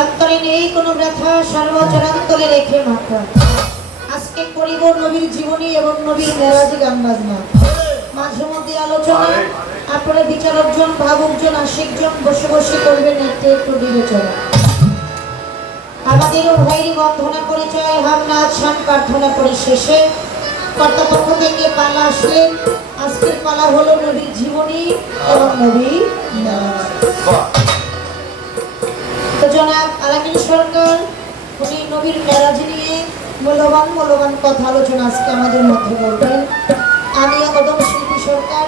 অন্তরে নেই কোনো ব্যথা, সর্বচরান্তরে রেখে মাথা। আজকে করিব নবীর জীবনী এবং নবীর মেরাজ গান বাজনা। মাঝে মধ্যে আলোচনা, আপনারা বিচারকজন, ভাবকজন, আশিকজন বসে বসে করবেন একটু একটু বিবেচনা। আমাদের উভয়েরই বন্ধনা পরিচয় হামনাথ শান প্রার্থনা করে শেষে কর্তাপক্ষ থেকে পালা আসলেন। আজকের পালা হলো নবীর জীবনী এবং নবীর মেরাজ। তো জনাব আলামিন সরকার উনি নবীর মেরাজ নিয়ে মূল্যবান কথা আলোচনা আজকে আমাদের মধ্যে বলবেন। আমি কদম শিল্পী সরকার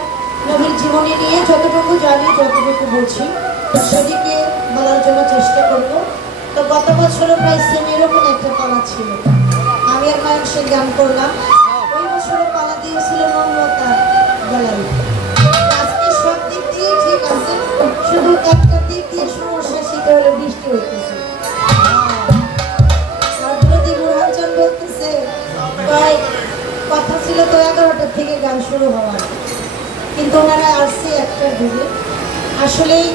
নবীর জীবনী নিয়ে যতটুকু জানি যতটুকু বলছি সেদিকে বলার জন্য চেষ্টা করব। তো গত বছরও প্রায় সেম এরকম একটা পালা ছিল, আমি আর মায়ের সে গান করলাম। ওই বছরও পালা দিয়েছিল নন্যতা গ্যালারি। আজকে সব দিক দিয়ে ঠিক আছে, শুধু একটা দিক দিয়ে সমস্যা, সেটা হলো বৃষ্টি হইতেছে। কথা ছিল তো 11টার থেকে গান শুরু হওয়ার, কিন্তু ওনারা আসছে 1টার দিকে। আসলেই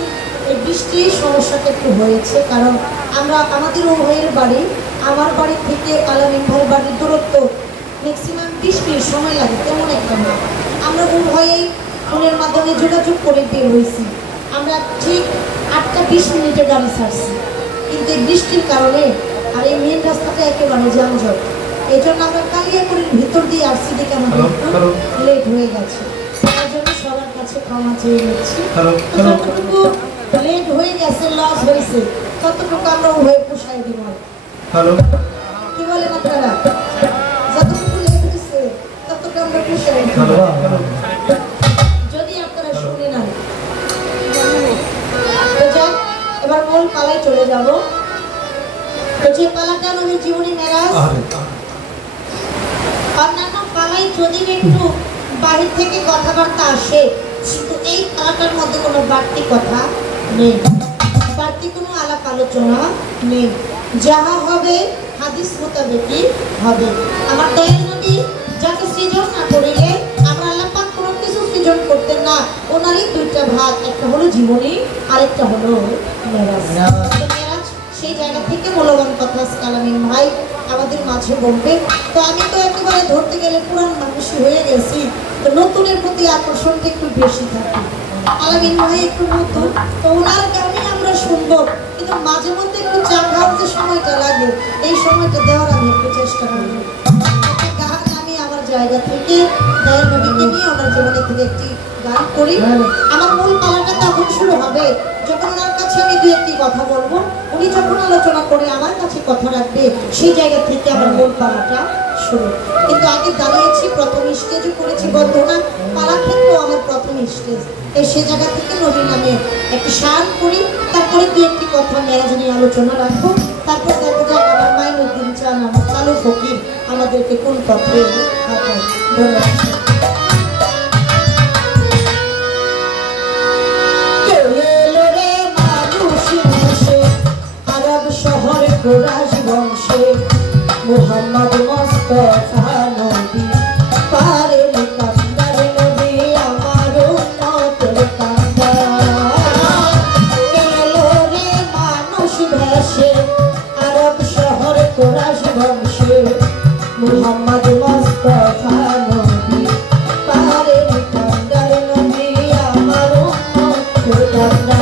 এই বৃষ্টির সমস্যাটা একটু হয়েছে, কারণ আমরা আমাদের উভয়ের বাড়ি, আমার বাড়ি থেকে আলামিন ভাইয়ের বাড়ির দূরত্ব ম্যাক্সিমাম 20 মিনিট সময় লাগে, তেমন একটা না। আমরা উভয়েই ফোনের মাধ্যমে যোগাযোগ করে বের হয়েছি। আমরা ঠিক 8টা 20 মিনিটে গাড়ি ছাড়ছি, কিন্তু এই বৃষ্টির কারণে আর এই মেন রাস্তাটা একেবারে যানজট, এই জন্য আমরা কালিয়াকুড়ির ভিতর দিয়ে আসছি দেখে আমাদের একটু লেট হয়ে গেছে। তার জন্য সবার কাছে ক্ষমা চেয়ে নিচ্ছি। যতটুকু লেট হয়ে গেছে, লস হয়েছে, ততটুকু আমরা হয়ে পোষায় দিব। কি বলেন আপনারা? যতটুকু লেট হয়েছে ততটুকু আমরা পোষায় দিব, যদি আপনারা শুনে নেন। এবার মূল পালায় চলে যাব। যে পালাটা নবীর জীবনী মেরাজ, অন্যান্য পালায় যদি একটু বাহির থেকে কথাবার্তা আসে, কিন্তু এই পালাটার মধ্যে কোনো বাড়তি কথা নেই, বাড়তি কোনো আলাপ আলোচনা নেই। যাহা হবে হাদিস মোতাবেকই হবে। আমার দয়াল নবী যাকে সৃজন না করিলে আমরা আল্লাহ পাক কোনো কিছু সৃজন করতেন না। ওনারই দুইটা ভাগ, একটা হলো জীবনী আর একটা হলো মেরাজ। সেই জায়গা থেকে মূল্যবান কথা আলামিন ভাই আমাদের মাঝে বলবে। তো আমি তো একেবারে ধরতে গেলে পুরান মানুষ হয়ে গেছি, তো নতুনের প্রতি আকর্ষণটা একটু বেশি থাকে। আলামিন ভাই একটু নতুন, তো ওনার কারণে আমরা সুন্দর, কিন্তু মাঝে মধ্যে একটু চা খাওয়ার যে সময়টা লাগে, এই সময়টা দেওয়ার আমি একটু চেষ্টা করি। গান আমি আমার জায়গা থেকে দয়াল নবীকে নিয়ে ওনার জীবনে থেকে একটি গান করি। আমার মূল পালাটা তখন শুরু হবে যখন ওনার কাছে আমি দু একটি কথা বলবো, উনি যখন আলোচনা করে আমার কাছে কথা রাখবে, সেই জায়গা থেকে আমার মূল পালাটা শুরু। কিন্তু আগে দাঁড়িয়েছি, প্রথম স্টেজও করেছি বন্ধনা, পালা ক্ষেত্রেও আমার প্রথম স্টেজ। সে জায়গা থেকে নবীর নামে একটি শান করি, তারপরে দু একটি কথা মেরাজ নিয়ে আলোচনা রাখবো। তারপর দেখো যাক আমার মাইনুদ্দিন চান, আমার চালু ফকির আমাদেরকে কোন পথে পাঠায়। ধন্যবাদ। রাজবংশে মুহাম্মদ মুস্তাফা নবী পারের কান্দার নবী আমার উম্মতের কান্দা এলো রে মানুষ ভেসে আরব শহর রাজবংশে মুহাম্মদ মুস্তাফা নবী পারের কান্দার নবী আমার উম্মতের কান্দা।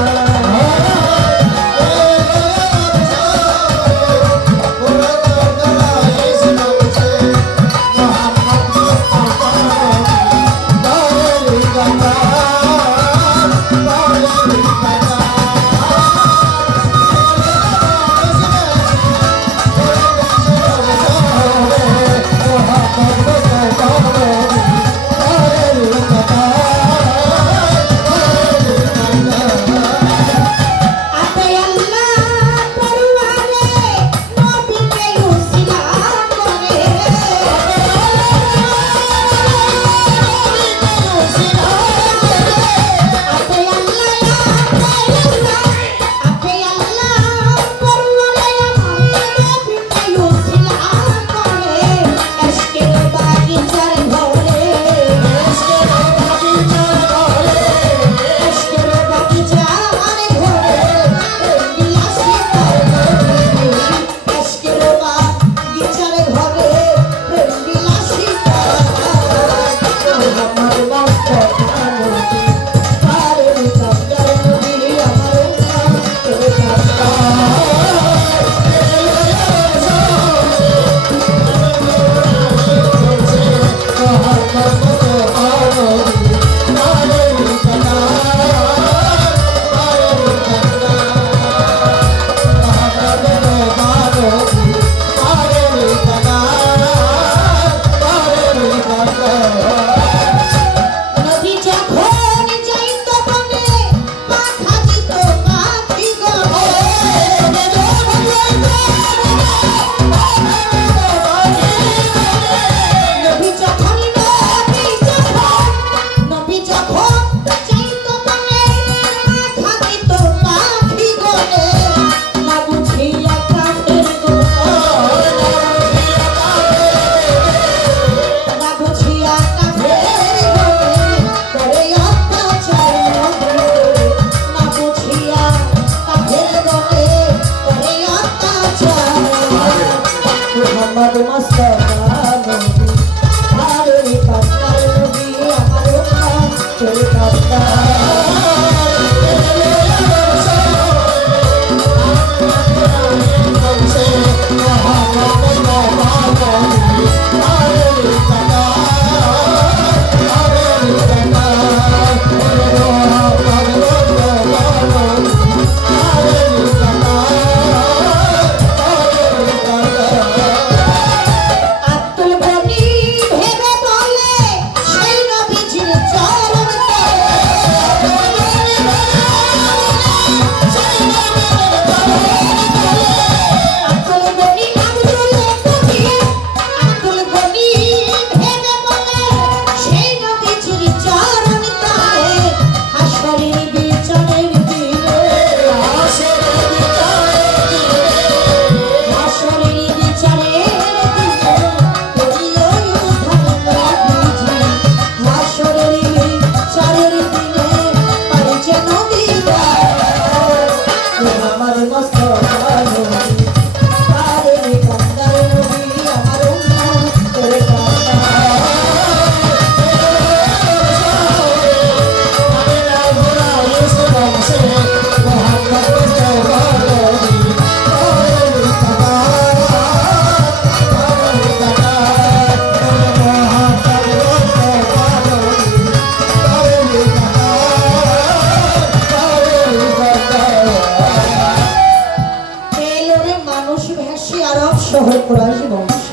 কুরাইশি আরব শহর কুরাইশি বংশ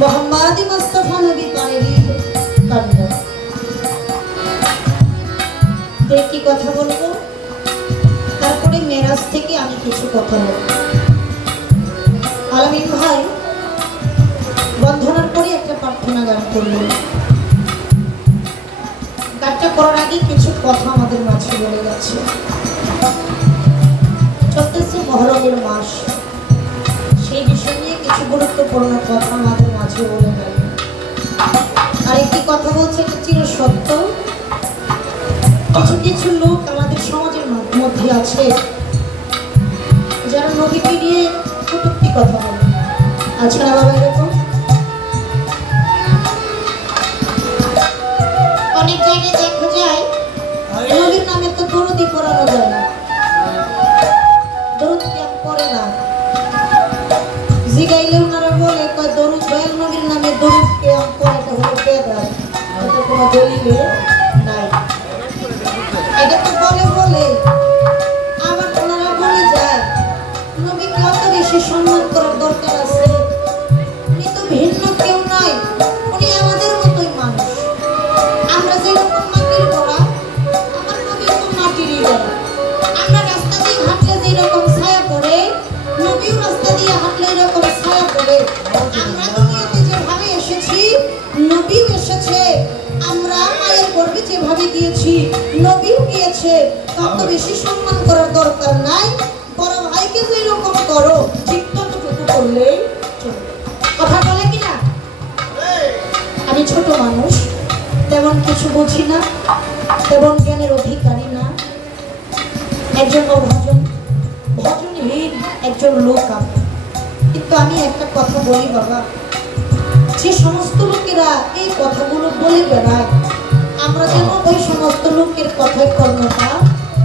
মোহাম্মদ মুস্তাফা নবী পানেরই কন্যা। কি কথা বলবো, তারপরে মেরাজ থেকে আমি কিছু কথা বলবো। আলামিন ভাই বন্ধনার পরে একটা প্রার্থনা গান করলেন। গানটা করার আগে কিছু কথা আমাদের মাঝে বলে গেছে। চলতেছে মহরমের মাস, সেই বিষয় নিয়ে কিছু গুরুত্বপূর্ণ কথা আমাদের মাঝে বলে গেল। আর একটি কথা বলছে, এটা চির সত্য। কিছু কিছু লোক আমাদের সমাজের মধ্যে আছে যারা নবীকে নিয়ে কটূক্তি কথা বলে। আছে না বাবা এরকম? অনেক জায়গায় দেখা যায় নবীর নামে তো দরুদি পড়ানো যায় না, দরুদ কেউ পড়ে না। জিগাইলে ওনারা বলে কয় দরুদ দয়াল নবীর নামে দরুদ কেউ পড়াটা হলো বেদাত, এটা কোনো দলিলে নাই। এটা তো বলে বলে আবার ওনারা বলে যায় নবীকে অত বেশি সম্মান করার দরকার আছে, উনি তো ভিন্ন কেউ নয়, উনি আমাদের মতোই মানুষ। আমরা যেরকম মাটির গড়া, আমার নবী তো মাটিরই গড়া। আমরা রাস্তা দিয়ে হাঁটলে যেরকম ছায়া পড়ে, নবীও রাস্তা দিয়ে হাঁটলে এরকম ছায়া পড়ে। আমরা দুনিয়াতে যেভাবে এসেছি নবীও এসেছে, আমরা মায়ের গর্ভে যেভাবে গিয়েছি নবীও গিয়েছে। তত বেশি সম্মান করার দরকার নাই, বড় ভাইকে যেরকম করো ঠিক ততটুকু করলেই চলবে। কথা বলে কিনা? আমি ছোট মানুষ, তেমন কিছু বুঝি না, তেমন জ্ঞানের অধিকারী না, একজন ভজনহীন একজন লোক আমি। কিন্তু আমি একটা কথা বলি বাবা, যে সমস্ত লোকেরা এই কথাগুলো বলে বেড়ায়, আমরা যেন ওই সমস্ত লোকের কথায় কর্ণতা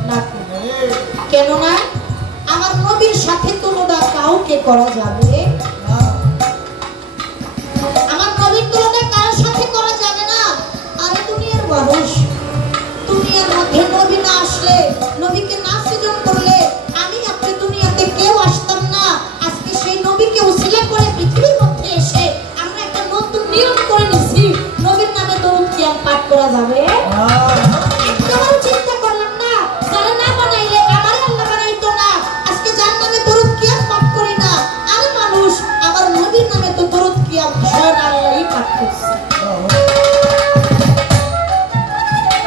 না করি। কেননা আমার নবীর সাথে তুলনা কাউকে করা যাবে না, আমার নবীর তুলনা কারোর সাথে করা যাবে না। আর দুনিয়ার মানুষ, দুনিয়ার মধ্যে নবী না আসলে, নবীকে না সৃজন করলে আমি আপনি দুনিয়াতে কেউ আসতাম না। আজকে সেই নবীকে উসিলা করে পৃথিবীর মধ্যে এসে আমরা একটা নতুন নিয়ম করে নিছি, নবীর নামে দরুদ কিয়াম পাঠ করা যাবে। একবারও চিন্তা করলাম না, যারা না বানাইলে আমারে আল্লাহ বানাইতো না। আজকে যার নামে দরুদ কিয়াম পাঠ করি না, আমি মানুষ, আমার নবীর নামে তো দরুদ কিয়াম স্বয়ং আল্লাহই পাঠ করছে।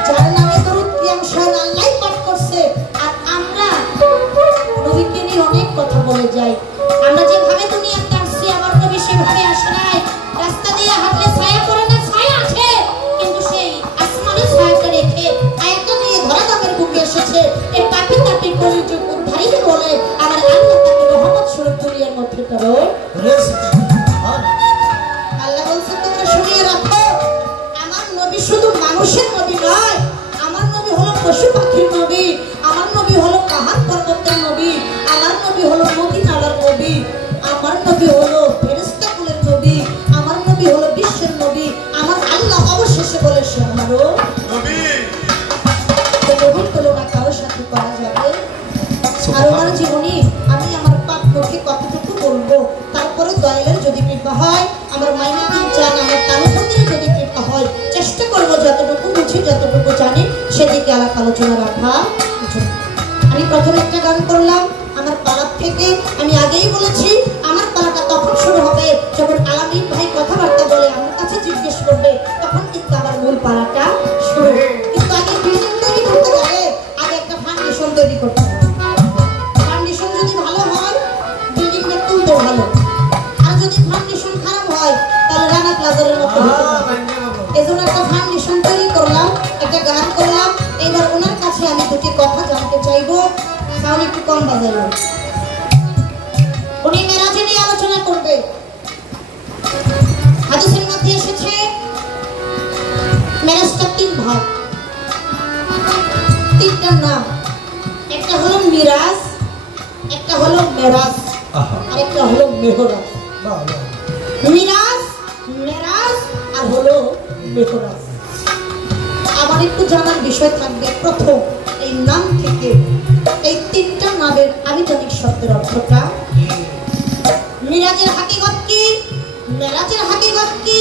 যার নামে দরুদ কিয়াম স্বয়ং আল্লাহই পাঠ করছে। আর আমরা নবীকে নিয়ে অনেক কথা বলে যাই। আমরা যেভাবে দুনিয়াতে আসছি আমার নবী সেভাবে আসে নাই। রাস্তা দিয়ে হাঁটলে ছায়া পড়ে না, ছায়া আছে, কিন্তু সেই আসমানে ছায়াটা রেখে আয়াতটা নিয়ে ধরা দামের বুকে এসেছে। এই পাপি তাপি কলিযুগ উদ্ধারিত বলে আমার আল্লাহ তাকে রহমত স্বরূপ দুনিয়ার মধ্যে প্রেরণ। আল্লাহ বলছে তোমরা শুনিয়ে রাখো, আমার নবী শুধু মানুষের নবী নয়, আমার নবী হলো পশু পাখির নবী, আমার নবী হলো পাহাড় পর্বতের নবী, আমার নবী হলো মদিনার নবী, আমার নবী হলো ফেরেশতা কুলের নবী, আমার নবী হলো বিশ্বের নবী। আমার আল্লাহ অবশেষে বলেছে আমারও নবী। তো নবীর তুলনা কারোর সাথে করা যাবে? আর ওনার জীবনী আমি আমার পাপ মুখে কতটুকু বলবো, তারপরে দয়ালের যদি কৃপা হয়, আমার মাইনাকে জান, আমার তালুপতির যদি কৃপা হয়, চেষ্টা করবো যতটুকু বুঝি, যতটুকু জানি সেদিকে আলাপ আলোচনা রাখা। আমি প্রথমে একটা গান করলাম আমার পালার থেকে। আমি আগেই বলেছি আমার পালাটা তখন শুরু হবে যখন আলামিন ভাই কথাবার্তা বলে আমার কাছে জিজ্ঞেস করবে, তখন কিন্তু আমার মূল পালাটা শুরু। কিন্তু আগে বিল্ডিং তৈরি করতে গেলে আগে একটা ফাউন্ডেশন তৈরি করতে হবে। ফাউন্ডেশন যদি ভালো হয় বিল্ডিংটা তুলতে ভালো, আর যদি ফাউন্ডেশন খারাপ হয় তাহলে রানা প্লাজারের মতো হতে পারে। এজন্য একটা ফাউন্ডেশন তৈরি করলাম, একটা গান করলাম। এবার ওনার কাছে আমি দুটি কথা জানতে চাইবো, তাহলে একটু কম বাজাবো। উনি মেরাজে নিয়ে আলোচনা করবে। হাদিসের মধ্যে এসেছে মেরাজটা তিন ভাগ, তিনটা নাম। একটা হলো মিরাজ, একটা হলো মেরাজ, আর একটা হলো মেহরাজ। মিরাজ, মেরাজ আর হলো মেহরাজ। আমার একটু জানার বিষয় থাকবে, প্রথম এই নাম থেকে এই তিনটা নামের আবিধানিক শব্দের অর্থটা। মেরাজের হাকিকত কি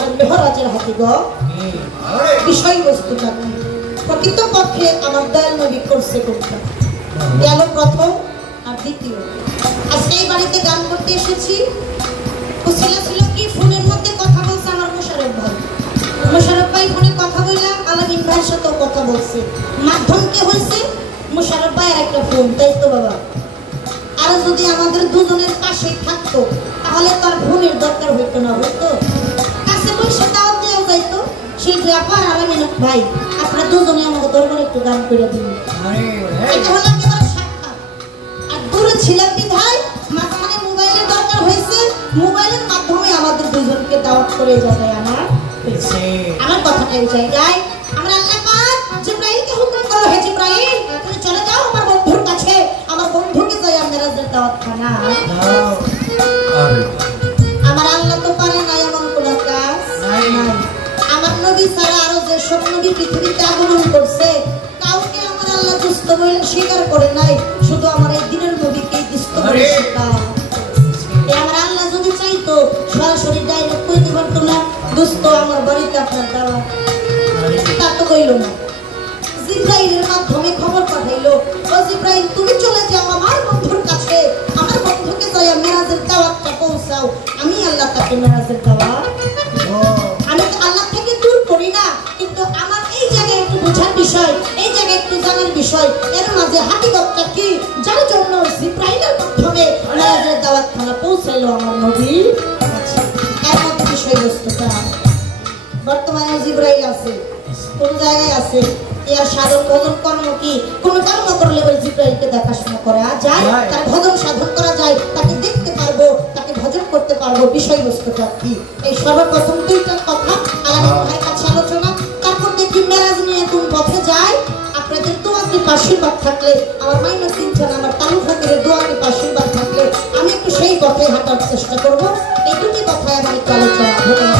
আর মেহরাজের হাকিকত বিষয়বস্তুটা কি? প্রকৃতপক্ষে আমার দয়াল নবী করছে কোনটা? গেল প্রথম আর দ্বিতীয়। আজকে এই বাড়িতে গান করতে এসেছি, উসিলা ছিল কি ফোনের মধ্যে কথা বলছে আমার মোশাররফ ভাই। মোশাররফ ভাই ফোনে কথা বললা আলামিন ভাইয়ের সাথেও কথা বলছে। মাধ্যম কে হয়েছে? মোশাররফ ভাই আর একটা ফোন, তাই তো বাবা? আর যদি আমাদের দুজনের পাশে থাকতো তাহলে তার ফোনের দরকার হইতো না, হইতো কাছে বসে দাওয়াত দেওয়া যাইতো। সেই ব্যাপার আলামিন ভাই আপনারা দুজনে আমাকে দরবারে একটু গান করে দিন। এটা হলো একেবারে সাক্ষাৎ। আর দূরে ছিলাম ভাই, মাঝখানে মোবাইলের দরকার হয়েছে, মোবাইলের মাধ্যমে আমাদের দুজনকে দাওয়াত করে যাবে। আমার কথাটা এই জায়গায় আমরা আল্লাহ পাক জিবরাইলকে হুকুম করলো, হে জিবরাইল তুমি চলে যাও আমার বন্ধুর কাছে, আমার বন্ধুকে যাই মেরাজের দাওয়াত খানা। আমার আল্লাহ তো পারে না এমন কোন কাজ নাই। আমার নবী ছাড়া আরো যে সব নবী পৃথিবীতে আগমন করছে কাউকে আমার আল্লাহ দুস্থ বলে স্বীকার করে নাই, শুধু আমার এই দিনের নবীকে দুস্থ বলে স্বীকার। আমার আল্লাহ যদি চাইতো সরাসরি ডাইরেক্ট কই দিবার তো না দুস্থ আমার বাড়িতে আপনার দাওয়াত, তা তো কইল না। জিবরাইলের মাধ্যমে খবর পাঠাইলো, ও জিবরাইল তুমি চলে যাও আমার বন্ধুর কাছে, আমার বন্ধুকে যাইয়া মেরাজের দাওয়াতটা পৌঁছাও। আমি আল্লাহ তাকে মেরাজের দাওয়াত, আমি তো আল্লাহ থেকে দূর করি না, কিন্তু আমার এই জায়গায় একটু বোঝার বিষয়, এই জায়গায় একটু জানার বিষয়, এর মাঝে হাকিকতটা কি, যার জন্য জিবরাইলের মাধ্যমে মেরাজের দাওয়াতখানা পৌঁছাইলো আমার নবী। আচ্ছা, এর মধ্যে বিষয়বস্তুটা বর্তমানে জিবরাইল আছে কোন জায়গায় আছে, এর সাধন ভজন কর্ম কি? কোন কর্ম করলে ওই জিবরাইলকে দেখাশোনা করা যায়, তার ভজন সাধন করা যায়, তাকে দেখতে পারবো, তাকে ভজন করতে পারবো। বিষয়বস্তুটা কি? এই সর্বপ্রথম দুইটা কথা আলামিন ভাইয়ের কাছে আলোচনা, তারপর দেখি মেরাজ নিয়ে কোন পথে যায়। আপনাদের দোয়াতে আশীর্বাদ থাকলে, আমার মাইনাস ইনশাআল্লাহ আমার তালু ফকিরের দোয়াতে আশীর্বাদ থাকলে আমি একটু সেই পথে হাঁটার চেষ্টা করব। এই দুটি কথায় আমার একটু আলোচনা হবে।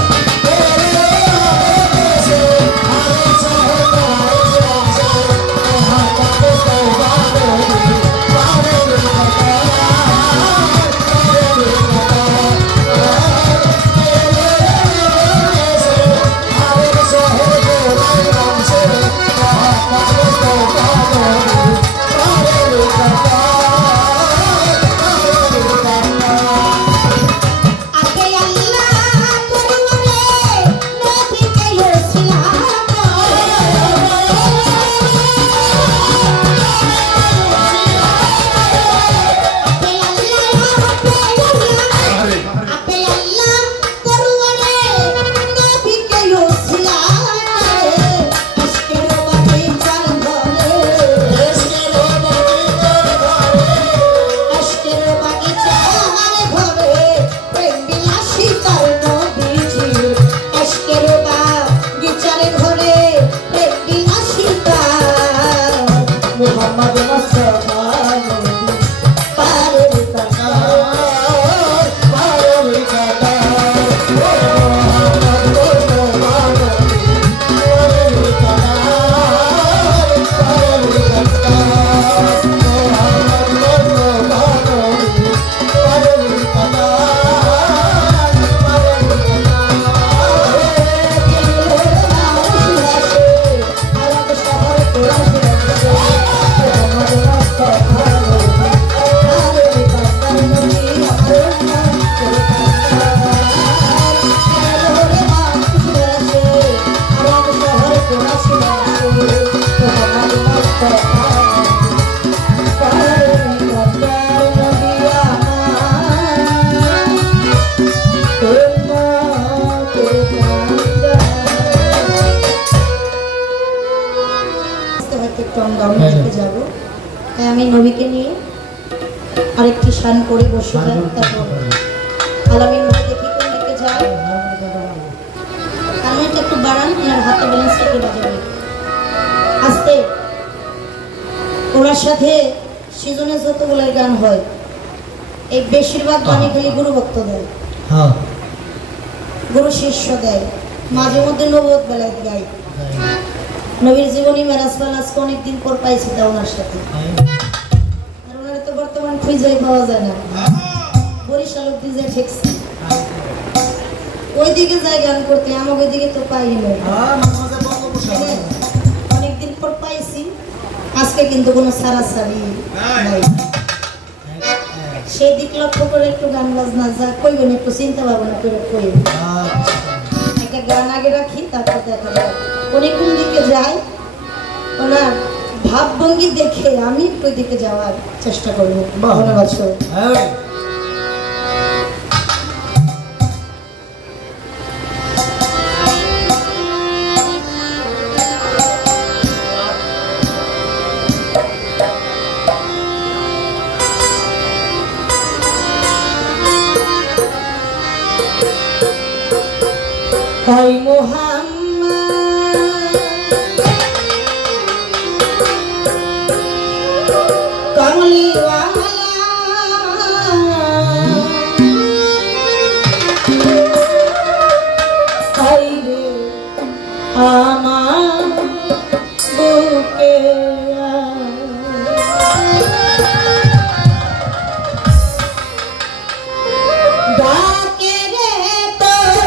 আমি নবীকে নিয়ে আরেকটি শান করে বসে যাই, তারপর আলামিন ভাই দেখি কোন দিকে যায়। আমি একটু বাড়ান, এর হাতে ব্যালেন্স থেকে বাজাবে আস্তে। ওনার সাথে সিজনে যতগুলো গান হয় এই বেশিরভাগ গানে খালি গুরু ভক্ত দেয়, গুরু শিষ্য দেয়, মাঝে মধ্যে নবদ বেলায় গায়। নবীর জীবনী মেরাজ পাল আজকে অনেকদিন পর পাইছি তা ওনার সাথে। আর ওনার তো বর্তমান খুঁজেই পাওয়া যায় না, বরিশাল অব্দি যে ঠেকছে। ওইদিকে যাই গান করতে, আমাকে ওইদিকে তো পাই না। অনেকদিন পর পাইছি, আজকে কিন্তু কোনো সারাসারি নাই। সেদিক লক্ষ্য করে একটু গান বাজনা যা কইবেন, একটু চিন্তা ভাবনা করে কইবেন। একটা গান আগে রাখি, তারপর দেখা যাক উনি কোন দিকে যায়। ওনার ভাবভঙ্গি দেখে আমি ওই দিকে যাওয়ার চেষ্টা করবো। ধন্যবাদ। হাই মোহাম্মদ কামলিওয়ালা, হাই রে আমার বুকে ডাকে রে তোর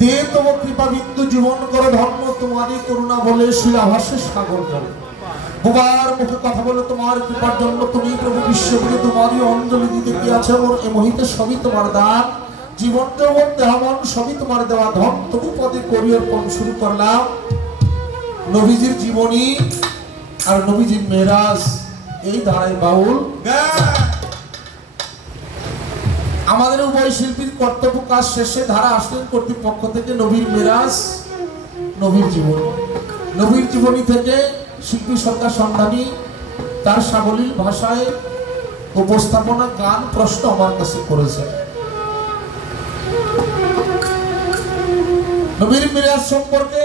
দে তব কৃপা বিন্দু জীবন করো ধর্ম তোমারই করুণা বলে শিলাভাসে সাগর জলে। বুবার মুখে কথা বলে তোমার কৃপার জন্য তুমি প্রভু বিশ্বগুলো তোমারই অঞ্জলি দিতে কি আছে মোর এ মহিতে সবই তোমার দান। জীবন যৌবন দেহমন সবই তোমার দেওয়া ধন, তবু পদে করি অর্পণ শুরু করলাম নবীজির জীবনী আর নবীজির মেরাজ এই ধারায় বাউল। আমাদের উভয় শিল্পীর কর্তব্য কাজ শেষে ধারা আসলেন কর্তৃপক্ষ থেকে নবীর মেরাজ, নবীর জীবনী। নবীর জীবনী থেকে শিল্পী সরকার সন্ধানী তার সাবলীল ভাষায় উপস্থাপনা গান প্রশ্ন আমার কাছে করেছে। নবীর মিরাজ সম্পর্কে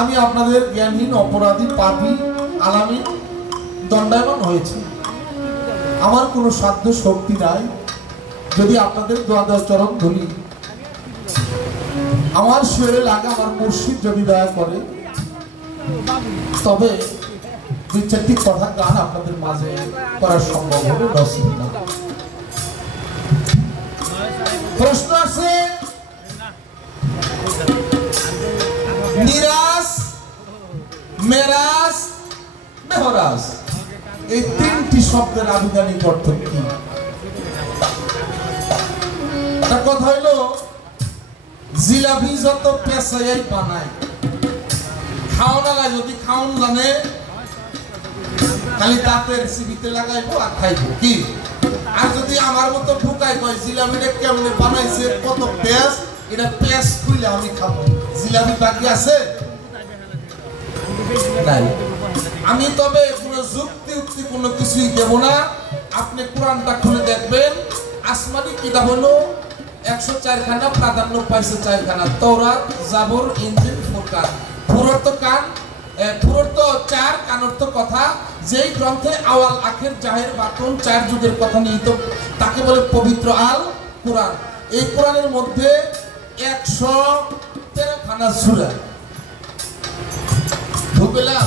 আমি আপনাদের জ্ঞানহীন অপরাধী পাপী আলামী দণ্ডায়মান হয়েছি। আমার কোনো সাধ্য শক্তি নাই। যদি আপনাদের দোয়া চরণ ধরি আমার শিরে লাগা আমার মুর্শিদ যদি দয়া করে তবে দুই চারটি কথা গান আপনাদের মাঝে করা সম্ভব হবে। নসিব না। প্রশ্ন আছে নিরাজ, মেরাজ, মেহরাজ এই তিনটি শব্দের আবিধানিক অর্থ কি? একটা কথা হইল জিলাপি যত পেশাই বানায় খাওয়ানালা যদি খাওন জানে খালি দাঁতের সিবিতে লাগাইবো আর খাইবো কি। আর যদি আমার মতো ঢুকাই কয় জিলাপিটা কেমনে বানাইছে কত পেঁয়াজ, এটা পেঁয়াজ খুইলে আমি খাবো, জিলাপি বাকি আছে নাই। আমি তবে কোনো যুক্তি উক্তি কোনো কিছুই দেব না। আপনি কোরআনটা খুলে দেখবেন, আসমানি কিতাব হলো 104 খানা, প্রাধান্য পাইছে 4 খানা, তওরাত, জাবর, ইনজিল, ফুরকান। ফুরত কান, ফুরত 4, কানর্থ কথা। যেই গ্রন্থে আওয়াল আখের জাহের বাতন 4 যুগের কথা নিহিত তাকে বলে পবিত্র আল কোরআন। এই কোরআনের মধ্যে 113 খানা সূরা ঢুকলা,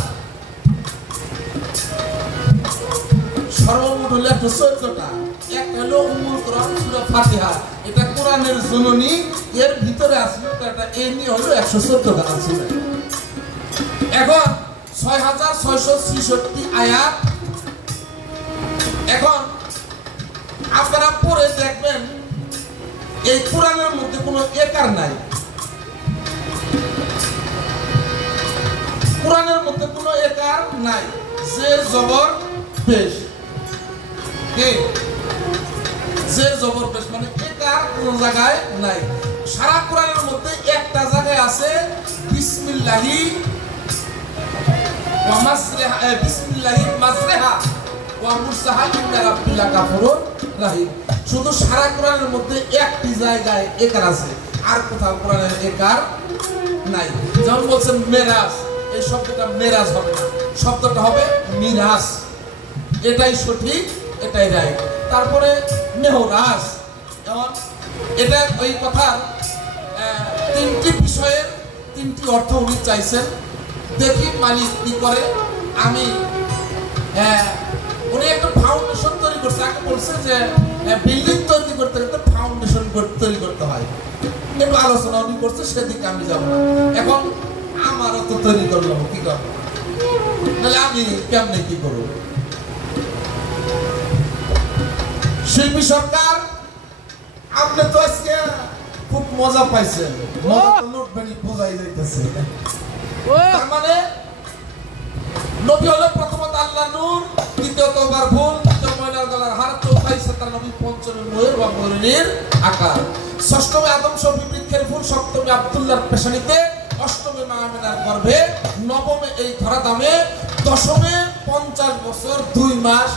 সর্বমোট হলো 114টা। একটা হলো উম্মুল কোরআন সূরা ফাতিহা, এটা কোরআনের জননী। এর ভিতরে আসলে এটা এই নিয়ে হলো 114 খানা সূরা। এখন 6666 আয়াত। এখন আপনারা পড়ে দেখবেন এই কোরআনের মধ্যে কোনো একার নাই। কোরআনের মধ্যে কোনো একার নাই। যে জবর পেশ, কে যে জবর পেশ মানে একার কোনো জায়গায় নাই। সারা কোরআনের মধ্যে একটা জায়গায় আছে বিসমিল্লাহি ওয়া মাসরিহা, বিসমিল্লাহি মাসরিহা ওয়া মুরসাহা ইন্না রাব্বিকা গাফুরুর রাহিম। শুধু সারা কোরআনের মধ্যে একটি জায়গায় একার আছে, আর কোথাও কোরআনের একার নাই। যেমন বলছেন মেরাজ, এই শব্দটা মেরাজ হবে না, শব্দটা হবে মিরাজ। এটাই সঠিক, এটাই রাইট। তারপরে মেহরাজ, যেমন এটা ওই কথার 3টি বিষয়ের 3টি অর্থ উনি চাইছেন। দেখি মালিক কি করে। আমি উনি একটা ফাউন্ডেশন তৈরি করছে। আগে বলছে যে বিল্ডিং তৈরি করতে গেলে ফাউন্ডেশন তৈরি করতে হয়, একটু আলোচনা উনি করছে, সেদিকে আমি যাব না। এখন আমারও তো তৈরি করলাম, কি করবো, তাহলে আমি কেমনে কি করবো। শিল্পী সরকার, আপনি তো আজকে খুব মজা পাইছেন, মজা তো লুটবেনি বোঝাই যাইতেছে। তার মানে নবী হলো প্রথমত আল্লাহ নূর, দ্বিতীয়ত তার ভুল, তৃতীয় ময়নার গলার হার, চৌথাইছে তার নবী, পঞ্চমে ময়ূর বা ময়ূরের আকার, ষষ্ঠমে আদম সবি বৃক্ষের ফুল, সপ্তমে আব্দুল্লাহর পেশানিতে, অষ্টমে মা আমিনার গর্ভে, নবমে এই ধরা দামে, দশমে 50 বছর 2 মাস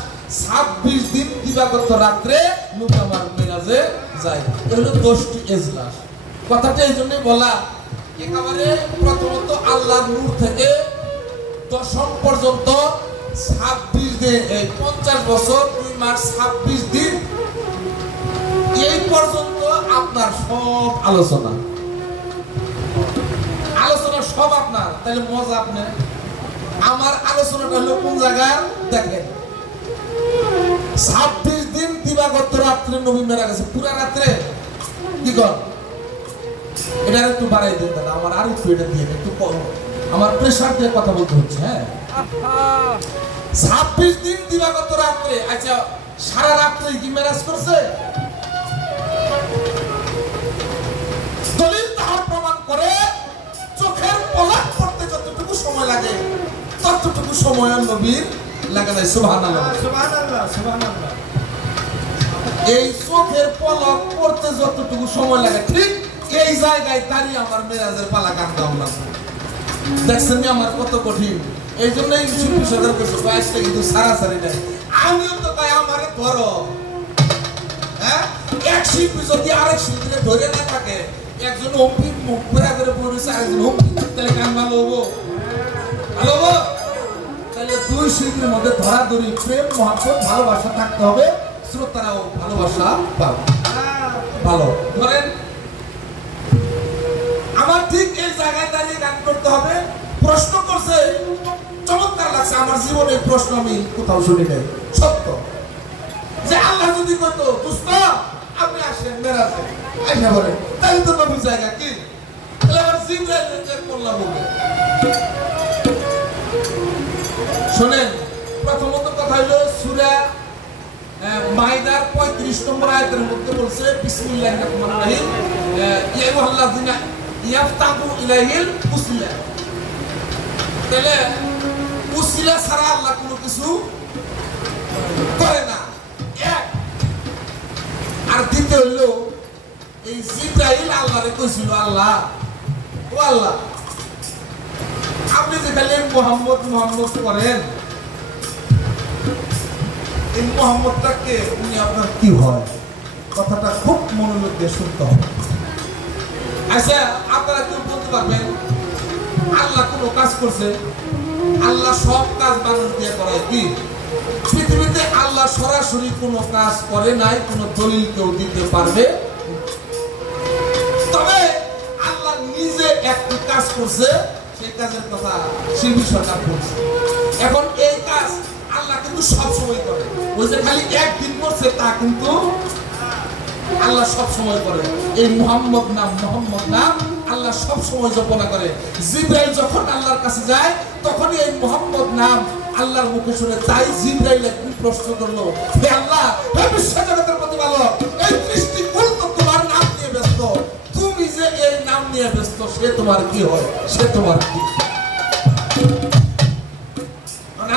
26 দিন দিবাগত রাত্রে মুকামার মিরাজে যায়। এ হলো 10টি এজলাস। কথাটা এই জন্যই বলা, একেবারে প্রথমত আল্লাহর নূর থেকে দশম পর্যন্ত 26 দিন, 50 বছর 2 মাস 26 দিন, এই পর্যন্ত আপনার সব আলোচনা সব আপনার। তাহলে মজা আপনার। আমার আলোচনাটা হলো কোন জায়গার দেখেন, 26 দিন দিবাগত রাত্রে নবী মেরা গেছে। পুরা রাত্রে কি কর এটা একটু বাড়াই দেন দাদা, আমার আর একটু এটা দিয়ে একটু আমার প্রেশার দিয়ে কথা বলতে হচ্ছে। হ্যাঁ 26 দিন দিবাগত রাত্রে, আচ্ছা সারা রাত্রে কি ম্যারেজ করছে? দলিল তাহার প্রমাণ করে চোখের পলক পড়তে যতটুকু সময় লাগে ততটুকু সময় নবীর লাগে নাই। সুবহানাল্লাহ সুবহানাল্লাহ সুবহানাল্লাহ। এই চোখের পলক পড়তে যতটুকু সময় লাগে ঠিক এই জায়গায় দাঁড়িয়ে আমার মেরাজের পালা গান গাও না। দেখছেন আমার কত কঠিন। এই জন্যই শিল্পী সদর করছে আজকে কিন্তু সারাসারি নাই। আমিও তো তাই আমারে ধরো, হ্যাঁ এক শিল্পী যদি আরেক শিল্পীকে ধরে না থাকে, একজন অম্পির মুখ ঘুরা করে পড়েছে আরেকজন অম্পি, তাহলে গান ভালো হবো? ভালো হবো? তাহলে দুই শিল্পীর মধ্যে ধরাধরি প্রেম মহাব্বত ভালোবাসা থাকতে হবে, শ্রোতারাও ভালোবাসা পাবে। ভালো ধরেন আমার ঠিক এই জায়গায় দাঁড়িয়ে গান করতে হবে। প্রশ্ন করছে চমৎকার লাগছে, আমার জীবনে এই প্রশ্ন আমি কোথাও শুনি নাই। সত্য যে আল্লাহ যদি করতো দোস্ত আপনি আসেন মেরাজে আইসা বলেন, তাই তো নবীর জায়গা কি? তাহলে আমার জিবরাইলের করলাম বলবে। শোনেন, প্রথমত কথা হলো সূরা মাইদার 35 নম্বর আয়াতের মধ্যে বলছে বিসমিল্লাহির রহমানির রহিম ইয়া আইয়ুহাল্লাযিনা ইয়াফতাহু ইলাইহিল উসিলা। তাহলে উসিলা ছাড়া আল্লাহ কোনো কিছু করে না। এক আর দ্বিতীয় হলো এই জিবরাইল আল্লাহরে কইছিল, আল্লাহ ও আল্লাহ আপনি যে খালি মুহাম্মদ মুহাম্মদ করেন, এই মুহাম্মদটাকে উনি আপনার কি হয়? কথাটা খুব মনোযোগ দিয়ে শুনতে হবে। আচ্ছা আপনারা কেউ বলতে পারবেন আল্লাহ কোনো কাজ করছে? আল্লাহ সব কাজ মানুষ দিয়ে করায় কি? পৃথিবীতে আল্লাহ সরাসরি কোনো কাজ করে নাই, কোনো দলিল কেউ দিতে পারবে। তবে আল্লাহ নিজে একটি কাজ করছে, সেই কাজের কথা শিল্পী সরকার করছে। এখন এই কাজ আল্লাহ কিন্তু সব সময় করে, ওই যে খালি একদিন করছে তা কিন্তু আল্লাহ সব সময় করে। এই মুহাম্মদ নাম আল্লাহ সব সময় জপনা করে। জিবরাইল যখন আল্লাহর কাছে যায় তখনই এই মুহাম্মদ নাম আল্লাহর মুখে শুনে। তাই জিবরাইল একটু প্রশ্ন করলো, হে আল্লাহ, হে বিশ্বজগতের প্রতিপালক, এই সৃষ্টিকুল তো তোমার নাম নিয়ে ব্যস্ত, তুমি যে এই নাম নিয়ে ব্যস্ত সে তোমার কি হয়? সে তোমার কি?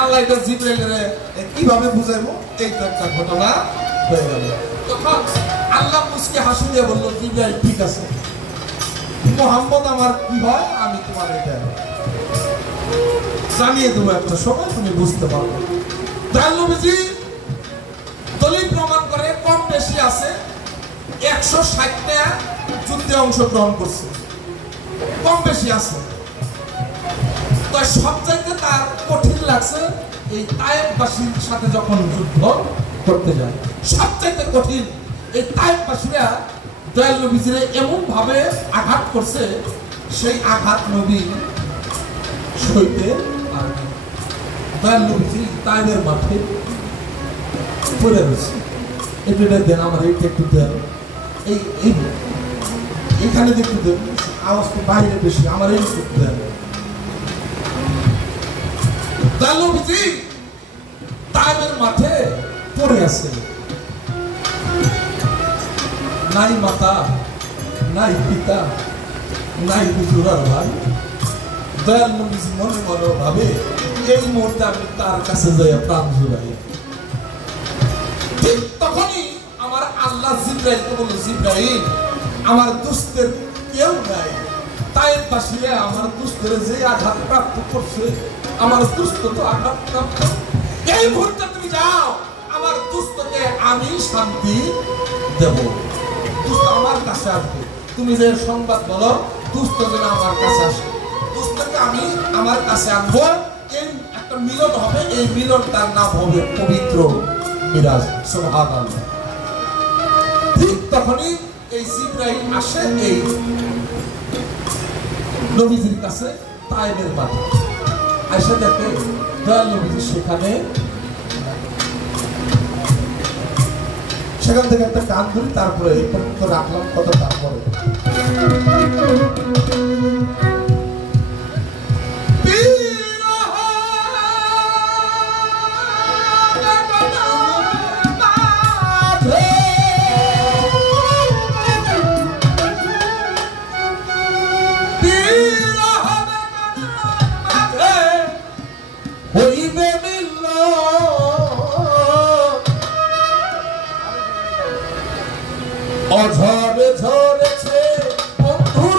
আল্লাহ এটা জিবরাইলের কিভাবে বুঝাইবো? এই তো একটা ঘটনা হয়ে গেল। তখন আল্লাহ মুসকে হাসি দিয়ে বললো, জিবরাইল ঠিক আছে, মুহাম্মদ আমার কি হয় আমি তোমার এটা জানিয়ে দেবো, একটা সময় তুমি বুঝতে পারবে। নবীজি দলিল প্রমাণ করে কম বেশি আছে 160টা যুদ্ধে অংশগ্রহণ করছে, কম বেশি আছে। তো সবচাইতে তার কঠিন লাগছে এই তায়েফবাসীর সাথে যখন যুদ্ধ করতে যায়, সবচাইতে কঠিন। এই তায়েফবাসীরা দয়াল নবীজিরে এমন ভাবে আঘাত করছে, সেই আঘাত নবী সইতে পারেনি। দয়াল নবীজি তায়েফের মাঠে পড়ে রয়েছে। এটা দেন আমার, এইটা একটু দেন, এইখানে একটু দেন, আওয়াজ তো বাইরে বেশি, আমার এই একটু দেন। দয়াল নবীজি তায়েফের মাঠে পড়ে আছে, নাই মাতা, নাই পিতা, নাই হুজুর আর ভাই। দয়াল নবীজি মনে মনে ভাবে এই মুহূর্তে আমি তার কাছে যাই প্রাণ জুড়াই। ঠিক তখনই আমার আল্লাহ জিবরাইলকে বলল, জিবরাইল আমার দুস্থের কেউ নাই, তায়েফবাসীরা আমার দুস্থের যে আঘাত প্রাপ্ত করছে, আমার দুস্থ তো আঘাত প্রাপ্ত, এই মুহূর্তে তুমি যাও, আমার দুস্থকে আমি শান্তি দেব, দুস্থ আমার কাছে আসবে। তুমি যে সংবাদ বলো দুস্থ যেন আমার কাছে আসে, দুস্থকে আমি আমার কাছে আনবো, এই একটা মিলন হবে, এই মিলনটার নাম হবে পবিত্র মিরাজ। সুবহানাল্লাহ। ঠিক তখনই এই জিবরাইল আসে এই নবীজির কাছে তায়েফের মাঠে, এসে দেখে দয়াল নবীজি সেখানে, সেখান থেকে একটা গান ধরি, তারপরে এই পর্যন্ত রাখলাম, কত তারপরে হইবে মিলন অঝরে ঝরেছে বন্ধু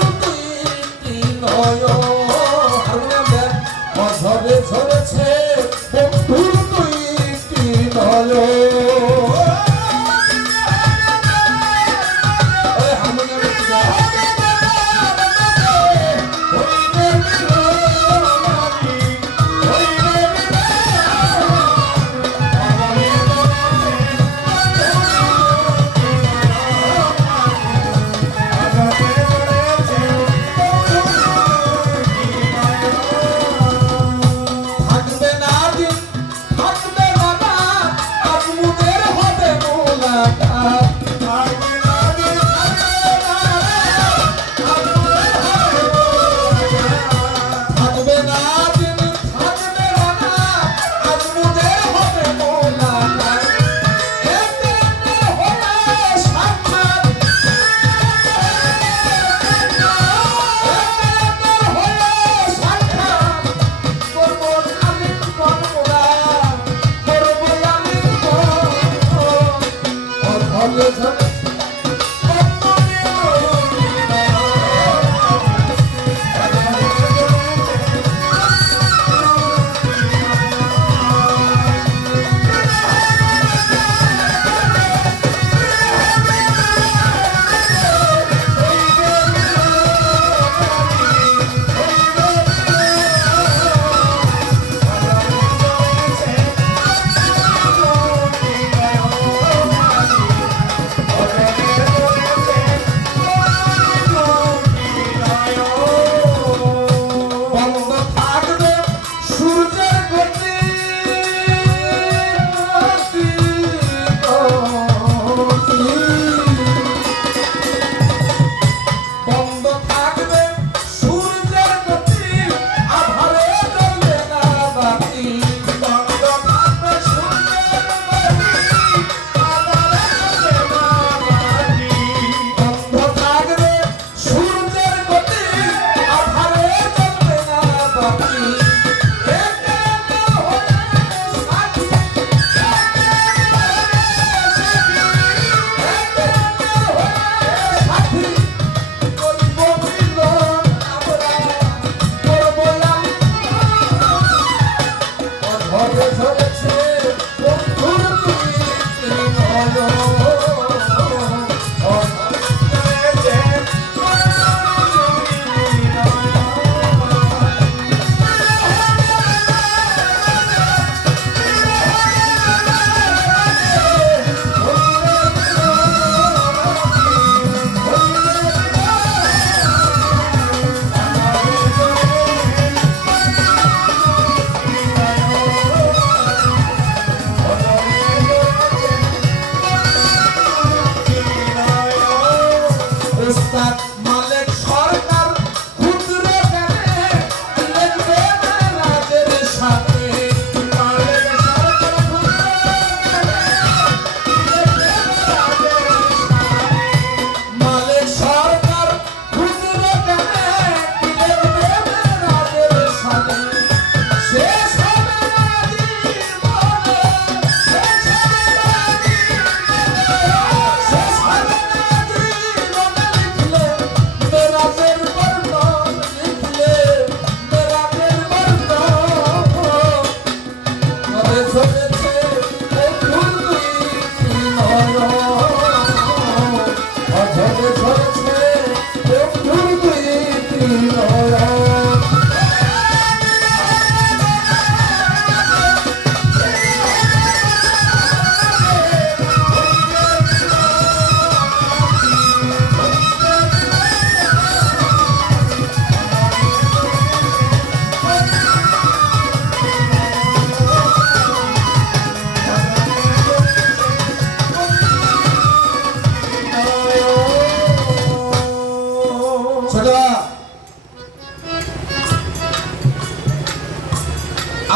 বান্দা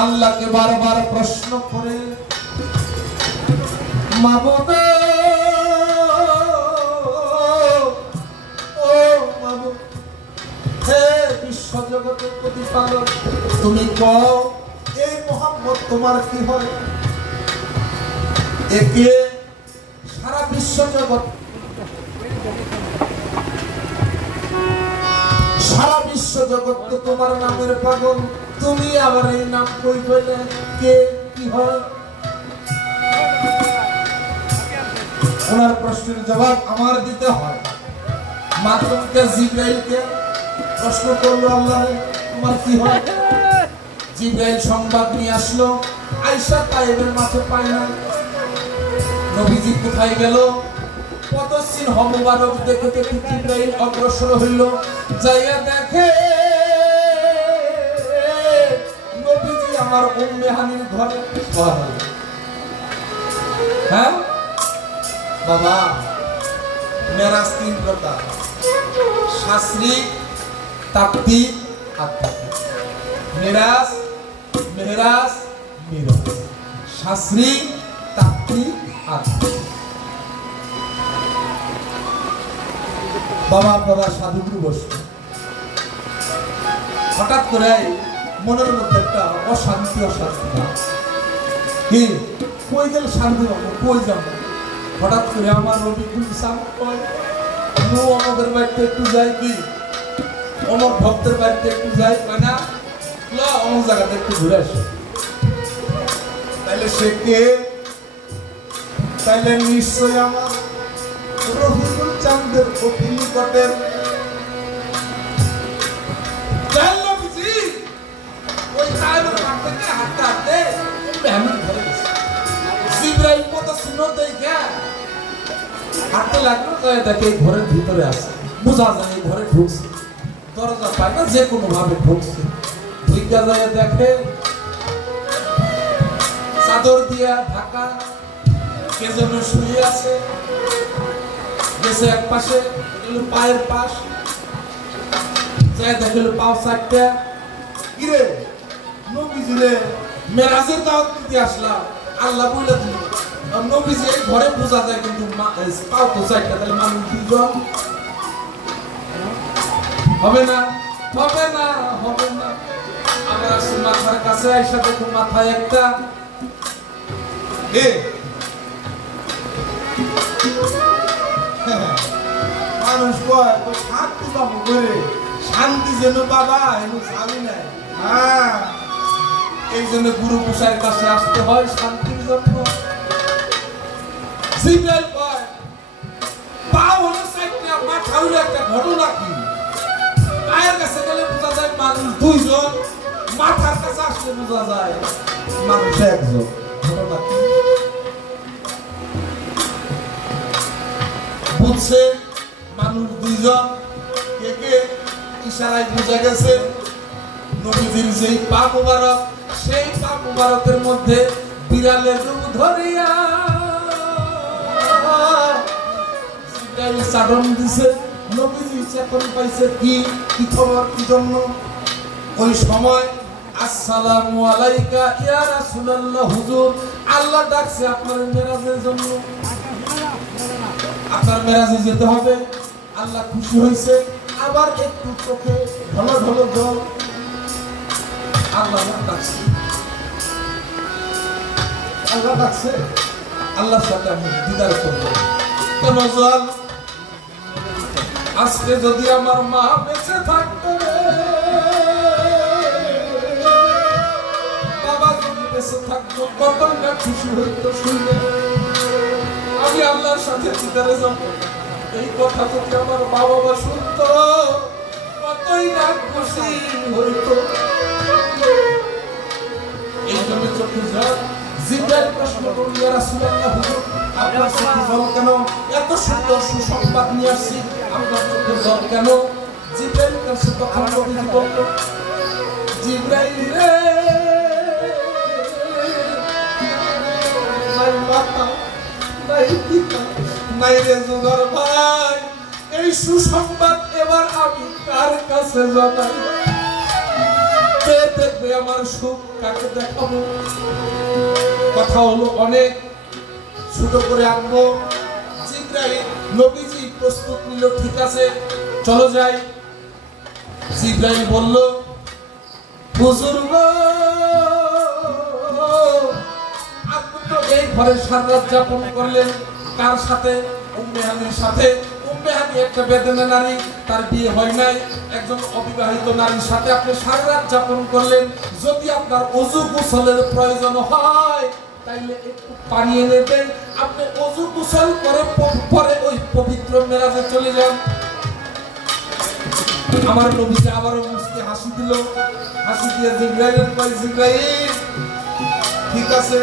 আল্লাহকে বারবার প্রশ্ন করে, মাবুদ ও মাবুদ, হে বিশ্ব জগতের প্রতিপালক, তুমি কও এই মুহাম্মদ তোমার কি হয়? একে সারা বিশ্ব জগৎ, সারা বিশ্ব জগৎ তো তোমার নামের পাগল, তুমি আবার এই নাম কই পেলে? কে কি হয়? ওনার প্রশ্নের জবাব আমার দিতে হয়। মাধ্যমকে জিব্রাইলকে প্রশ্ন করলো, আল্লাহ তোমার কি হয়? জিব্রাইল সংবাদ নিয়ে আসলো, আয়েশা তায়েবের মাঠে পায় না। নবীজি কোথায় গেল? পদচিহ্ন মুবারক দেখে দেখে জিব্রাইল অগ্রসর হইল, যাইয়া দেখে নবীজি আমার উম্মে হানির ঘরে। হ্যাঁ বাবা, মেরাজ তিন প্রকার, শাস্ত্রিক, তাত্ত্বিক, আধ্যাত্মিক। মেরাজ, মেহরাজ, মিরাজ। শাস্ত্রিক, তাত্ত্বিক, আধ্যাত্মিক। বাবা আপনারা সাধুগুরু বসে, হঠাৎ করে মনের মধ্যে একটা অশান্তি কি কই গেল শান্তি পাবো, কই যাবো? হঠাৎ করে আমার রবি অমকের বাড়িতে একটু যাই, কি অমক ভক্তের বাড়িতে একটু যাই, কয় না অমক জায়গাতে একটু ঘুরে আসে। তাইলে সে কে? তাইলে নিশ্চয় আমার রহিমুল চাঁদের অতি নিকটের ওই তাইবের কাছ থেকে হাঁটতে হাঁটতে মেহমান ঘরে গেছে। জিব্রাইল পদচিহ্ন দেখে হাঁটতে লাগলো, দেখে এই ঘরের ভিতরে আছে, বোঝা যায় এই ঘরে ঢুকছে, দরজা পায় না, যে কোনো ভাবে ঢুকছে। ঢুকা যায় দেখে চাদর দিয়া ঢাকা, কে যেন শুয়ে আছে। গেছে এক পাশে, পায়ের পাশ, দেখল পাও চারটা। কিরে নবীজি রে, মেরাজের দাওয়াত দিতে আসলাম, আল্লাহ বলে দিল নবীজি এই ঘরে বোঝা যায়, কিন্তু পাও তো চারটা, তাহলে মানুষ দুজন হবে না, হবে না, হবে না। আমরা আসি মাথার কাছে, আইসা দেখো মাথায় একটা মানুষ কয় তো শান্তি পাবো করে, শান্তি যেন বাবা এন স্বামী নাই। হ্যাঁ, এই জন্য গুরু গোসাইয়ের কাছে আসতে হয় শান্তির জন্য। জিব্রাইল কয় পা হলো চারটা, মাথা হলো একটা, ঘটনা কি? পায়ের কাছে গেলে বোঝা যায় মানুষ দুইজন, মাথার কাছে আসলে বোঝা যায় মানুষ একজন। ঘটনা কি বুঝছে? মানুষ দুইজন, কে কে? ইশারায় বুঝা গেছে নবীজির যেই পা মুবারক, সেই পা মুবারকের মধ্যে বিড়ালের রূপ ধরিয়া চাদন দিছে। নবীজি চেতন পাইছে, কি কি খবর, কি জন্য? ওই সময় আসসালামু আলাইকা ইয়া রাসূলুল্লাহ, হুজুর আল্লাহ ডাকছে আপনার মেরাজের জন্য, আপনার মেরাজে যেতে হবে। আল্লাহ খুশি হয়েছে, আবার একটু চোখে ঢলো ঢলো জল। আল্লাহ ডাকছে, আল্লাহ ডাকছে, আল্লাহর সাথে আমি দিদার করবো। কেন জল? আজকে যদি আমার মা বেঁচে থাকতো, বাবা যদি বেঁচে থাকতো, কতই না খুশি হইতো শুনলে। আমি আল্লাহর সাথে দিদারে যাবো, এই কথা যদি আমার মা বাবা শুনতো, কতই না খুশি হইতো। এই জন্য চোখে জল। জিব্রাইল প্রশ্ন করল, ইয়া রাসূলুল্লাহ, হুজুর আপনার চোখে জল কেন? এত সুন্দর সুসংবাদ নিয়ে আসছি, আপনার চোখে জল কেন? জিব্রাইল কাছে তখন নবীজি বলল, জিব্রাইল রে, নাই মাতা, নাই পিতা, নাই রে জোগার ভাই, এই সুসংবাদ এবার আমি কার কাছে জানাই? কে দেখবে আমার সুখ, কাকে দেখাবো? কথা হলো অনেক, ছোট করে আনবো। জিবরাইল নবীজি প্রস্তুত নিল, ঠিক আছে চলো যাই। জিবরাইল বলল, হুজুর গো, আপনি তো এই ঘরে সারা রাত যাপন করলেন, কার সাথে? উম্মে হানির সাথে। উম্মে হানি একটা বেদনা নারী, তার বিয়ে হয় নাই, একজন অবিবাহিত নারীর সাথে আপনি সারা রাত যাপন করলেন। যদি আপনার ওযু গোসলের প্রয়োজন হয় তাইলে একটু পানি এনে দেন, আপনি ওযু গোসল করে পরে ওই পবিত্র মেরাজে চলে যান। আমার নবীজি আবারও মুস্কি হাসি দিল, হাসি দিয়ে জিবরাইলের কয়, জিবরাইল ঠিক আছে,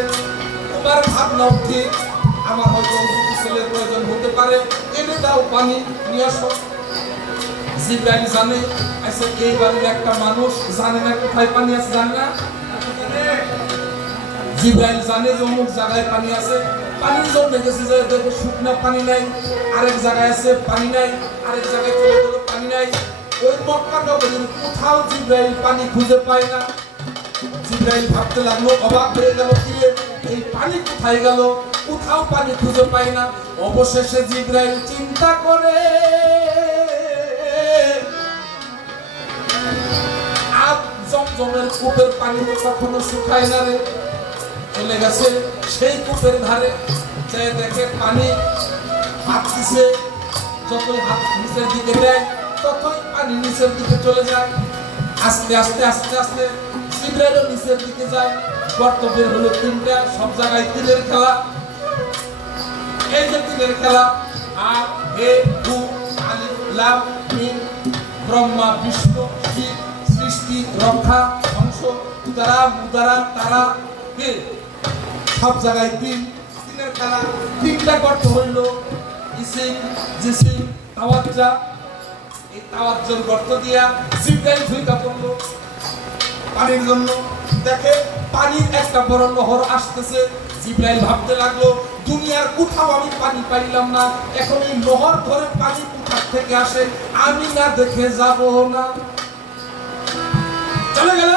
তোমার ভাবনাও ঠিক, আমার হয়তো ওযু গোসলের প্রয়োজন হতে পারে, এনে দাও পানি নিয়ে আসো। জিবরাইল জানে, আচ্ছা এই বাড়ির একটা মানুষ জানে না কোথায় পানি আছে, জানে না? জিবরাইল জানে যে অমুক জায়গায় পানি আছে, পানির জন্য গেছে, যে দেখে শুকনা পানি নাই, আরেক জায়গায় আছে পানি নাই, আরেক জায়গায় চলে গেল পানি নাই। ওই মক্কা নগরীর কোথাও জিবরাইল পানি খুঁজে পায় না। জিবরাইল ভাবতে লাগলো, অবাক হয়ে গেল, কি এই পানি কোথায় গেল? কোথাও পানি খুঁজে পায় না। অবশেষে জিবরাইল চিন্তা করে, আজ জমজমের কূপের পানি তো কখনো শুকায় না রে, চলে গেছে সেই কূপের ধারে, চেয়ে দেখে পানি, হাত দিছে, যতই হাত নিচের দিকে দেয় ততই পানি নিচের দিকে চলে যায়। আস্তে আস্তে আস্তে আস্তে জিবরাইলও নিচের দিকে যায়। গর্ত বের হলো তিনটা, সব জায়গায় তিলের খেলা। এই যে তিলের খেলা, আ হে হু আলিফ লাম মিম, ব্রহ্মা বিষ্ণু শিব, সৃষ্টি রক্ষা ধ্বংস, উদারা মুদারা তারা, সব জায়গায় তিনের খেলা। তিনটা গর্ত হইল, ইসিম জিসিম তাওয়াজ্জা। এই তাওয়াজ্জুর গর্ত দিয়া জিবরাইল ঢুইকা পড়লো পানির জন্য। দেখে পানির একটা বড় নহর আসতেছে। জিবরাইল ভাবতে লাগলো, দুনিয়ার কোথাও আমি পানি পাইলাম না, এখন এই নহর ধরে পানি কোথা থেকে আসে, আমি না দেখে যাব না। চলে গেল,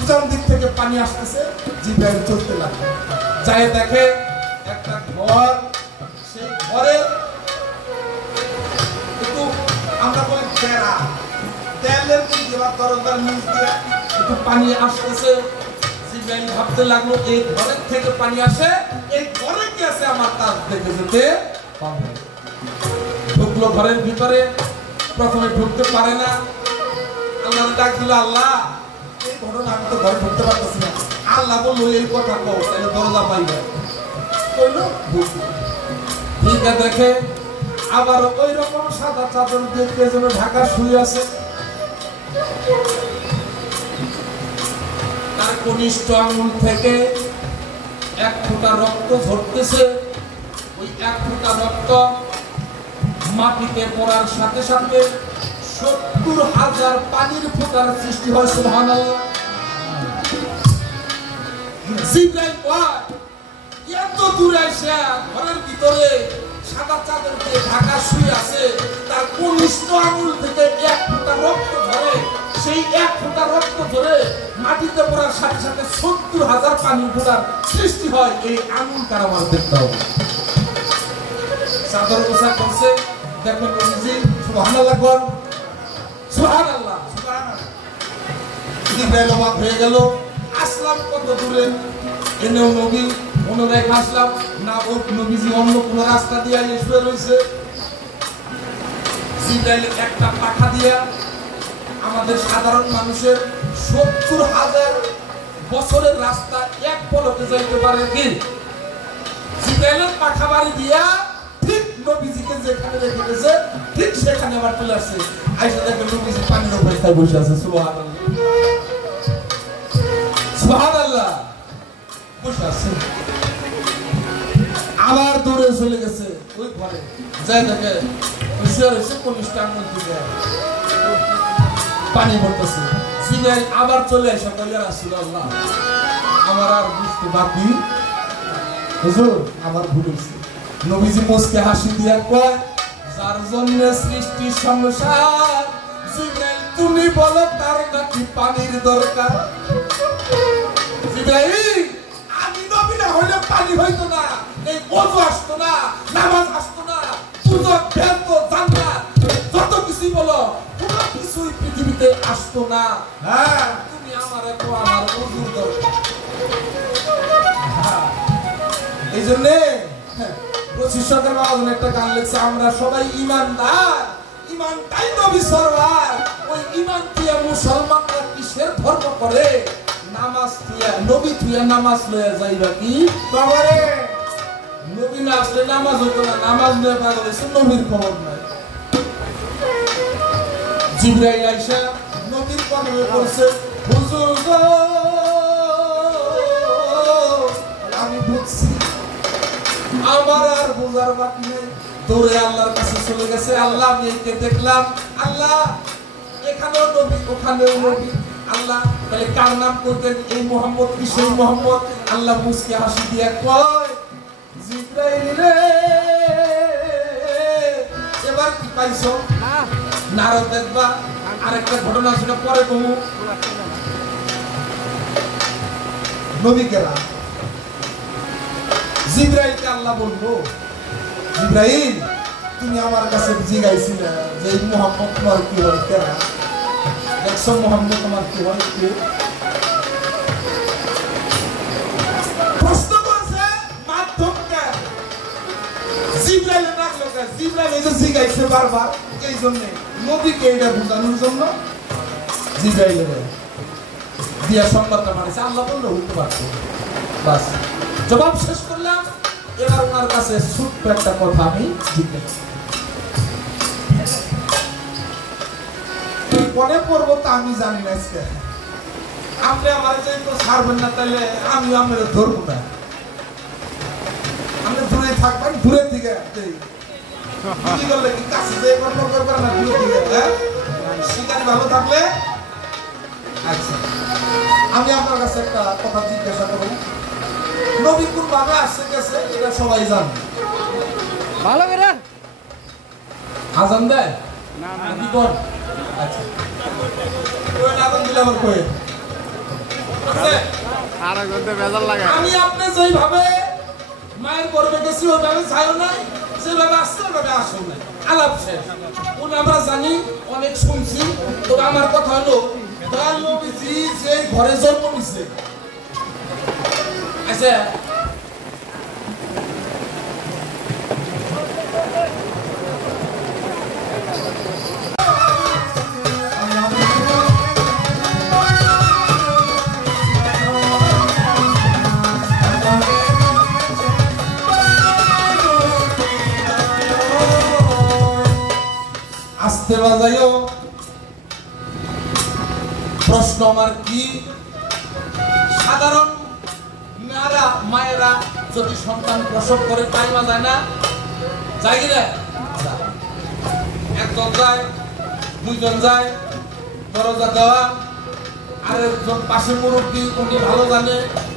উজান দিক থেকে পানি আসতেছে। জিবরাইল চলতে লাগলো, যায় দেখে একটা ঘর, সেই ঘরের একটু আমরা বলি তেরা, তেলের দরজার নিচ দিয়ে একটু পানি আসতেছে। জিবরাইল ভাবতে লাগলো, এই ঘরের থেকে পানি আসে, এই ঘরে কি আছে আমার তা দেখে যেতে পারবো। ঢুকলো ঘরের ভিতরে, প্রথমে ঢুকতে পারে না। আল্লাহ ডাক দিল, আল্লাহ এই ঘটনা আমি তো ঘরে ঢুকতে পারতেছি না। আল্লাহ বললো, এই কথা কও, তাহলে দরজা পাইবে। কইলো ঠিক আছে। দেখে আবার ওই রকম সাদা চাদর দিয়ে কে যেন ঢাকা শুয়ে আছে। তার কনিষ্ঠ আঙুল থেকে এক ফোঁটা রক্ত ঝরতেছে। ওই এক ফোঁটা রক্ত মাটিতে পড়ার সাথে সাথে ৭০,০০০ পানির ফোঁটার সৃষ্টি হয়। সুবহানাল্লাহ। জিবরাইল কয়, এত দূরে এসে ঘরের ভিতরে সাদা চাদর দিয়ে ঢাকা শুয়ে আছে, তার কনিষ্ঠ আঙুল থেকে এক ফোঁটা রক্ত ধরে। সেই এক ফোঁটা রক্ত ধরে মাটিতে পড়ার সাথে সাথে ৭০,০০০ পানির ফোঁটার সৃষ্টি হয়। এই আঙুল কার আমার দেখতে হবে। চাদর পোশাক করছে, দেখেন নবীজি, সুবহানাল্লাহ কর, সুবহানাল্লাহ সুবহানাল্লাহ। জিবরাইল অবাক হয়ে গেল, আসলাম কত দূরে, এনেও নবী, পুনরায় আসলাম না, ও নবীজি অন্য কোন রাস্তা দিয়ে এসে রয়েছে। জিবরাইল একটা পাখা দিয়া আমাদের সাধারণ মানুষের ৭০,০০০ বছরের রাস্তা এক পলকে যাইতে পারে কি? জিবরাইলের পাখা বাড়ি দিয়া ঠিক নবীজিকে যেখানে রেখে গেছে ঠিক সেখানে আবার চলে আসছে। আইসা দেখে নবীজি পানির অবস্থায় বসে আছে। সুবহানাল্লাহ সুবহানাল্লাহ, বসে আছে। আবার দৌড়ে চলে গেছে ওই ঘরে, যাই দেখে কনিষ্ঠ আঙুল থেকে পানি পড়তেছে। জিবরাইল আবার চলে আসে, কইয়া রাসূলুল্লাহ, আমার আর বুঝতে বাকি, হুজুর আমার ভুল হয়েছে। নবীজি মুস্কে হাসি দিয়া কয়, যার জন্য সৃষ্টি সংসার জিব্রাইল তুমি বলো তার নাকি পানির দরকার জিব্রাইল আমি নবী না হইলে পানি হইতো না এই ওযু আসতো না নামাজ আসতো না পূজা বেদ জান্নাত যত কিছু বলো কোনো কিছুই পৃথিবীতে আসতো না হ্যাঁ তুমি আমারে তো আমার ওযু দরকার এই জন্য প্রশিক্ষকের মাধ্যমে একটা গান লিখছে আমরা সবাই ইমানদার ইমানটাই নবী সরওয়ার ওই ইমান দিয়ে মুসলমানরা কিসের ধর্ম করে নামাজ দিয়া নবী দিয়া নামাজ লয়ে যাইবা কি বাবারে নবী না আসলে নামাজ হতো না নামাজ লয়ে পাগল হইছে নবীর খবর নাই জিবরাইল আয়েশা নবীর কদমে পড়ছে হুজুর গো আমি বুঝছি আমার আর বুঝার বাকি নেই দৌড়ে আল্লাহর কাছে চলে গেছে আল্লাহ আমি একে দেখলাম আল্লাহ এখানেও নবী ওখানেও নবী আল্লাহ তাহলে কার নাম করতেন এই মোহাম্মদ কি সেই মোহাম্মদ আল্লাহ মুস্কি হাসি দিয়ে কয় জিবরাইল রে এবার কি পাইছো না দেখবা আরেকটা ঘটনা ছিল পরে কমু নবী কেরা জিবরাইলকে আল্লাহ বলবো জিবরাইল তুমি আমার কাছে জিজ্ঞাসিলে যে মুহাম্মদ তোমার কি হয় কেরা দেখছো মুহাম্মদ তোমার কি হয় কে প্রশ্ন করছে মাধ্যমকে জিবরাইল না লোকে জিবরাইল এই যে জিজ্ঞাসে বারবার এই জন্য নবীকে এটা বোঝানোর জন্য জিবরাইলের দিয়া সংবাদটা মানেছে আল্লাহ বললো হইতে পারতো বাস জবাব শেষ করলাম এবার ওনার কাছে ছোট্ট একটা কথা আমি জিজ্ঞেস মনে পড়বো তা আমি জানি না আজকে আপনি আমার যে তো ছাড়বেন না তাহলে আমি আপনার ধরবো না আপনি দূরে থাকবেন দূরে থেকে কি করলে কি কাছে যে কর্ম করবেন না দূরে থেকে হ্যাঁ শিকারি ভালো থাকলে আচ্ছা আমি আপনার কাছে একটা কথা জিজ্ঞাসা করব নবী কোন ভাবে আসছে গেছে এটা সবাই জানে ভালো করে আজান দেয় না না কি কর আচ্ছা ওই আজান দিলে আবার কই আর গন্তে বেজার লাগে আমি আপনি যেইভাবে মায়ের গর্ভে গেছি ওইভাবে যাইও না সেভাবে আসছে ওইভাবে আসো না আলাপ শেষ কোন আমরা জানি অনেক শুনছি তবে আমার কথা হলো দয়াল নবীজি যে ঘরে জন্ম নিছে আচ্ছা আস্তে বাজাইও প্রশ্ন আমার কি সাধারণ মায়েরা যদি সন্তান প্রসব করে পাইমা যায় না যাই রে একজন যায় দুইজন যায় দরজা দেওয়া আরেকজন পাশে মুরব্বী উনি ভালো জানে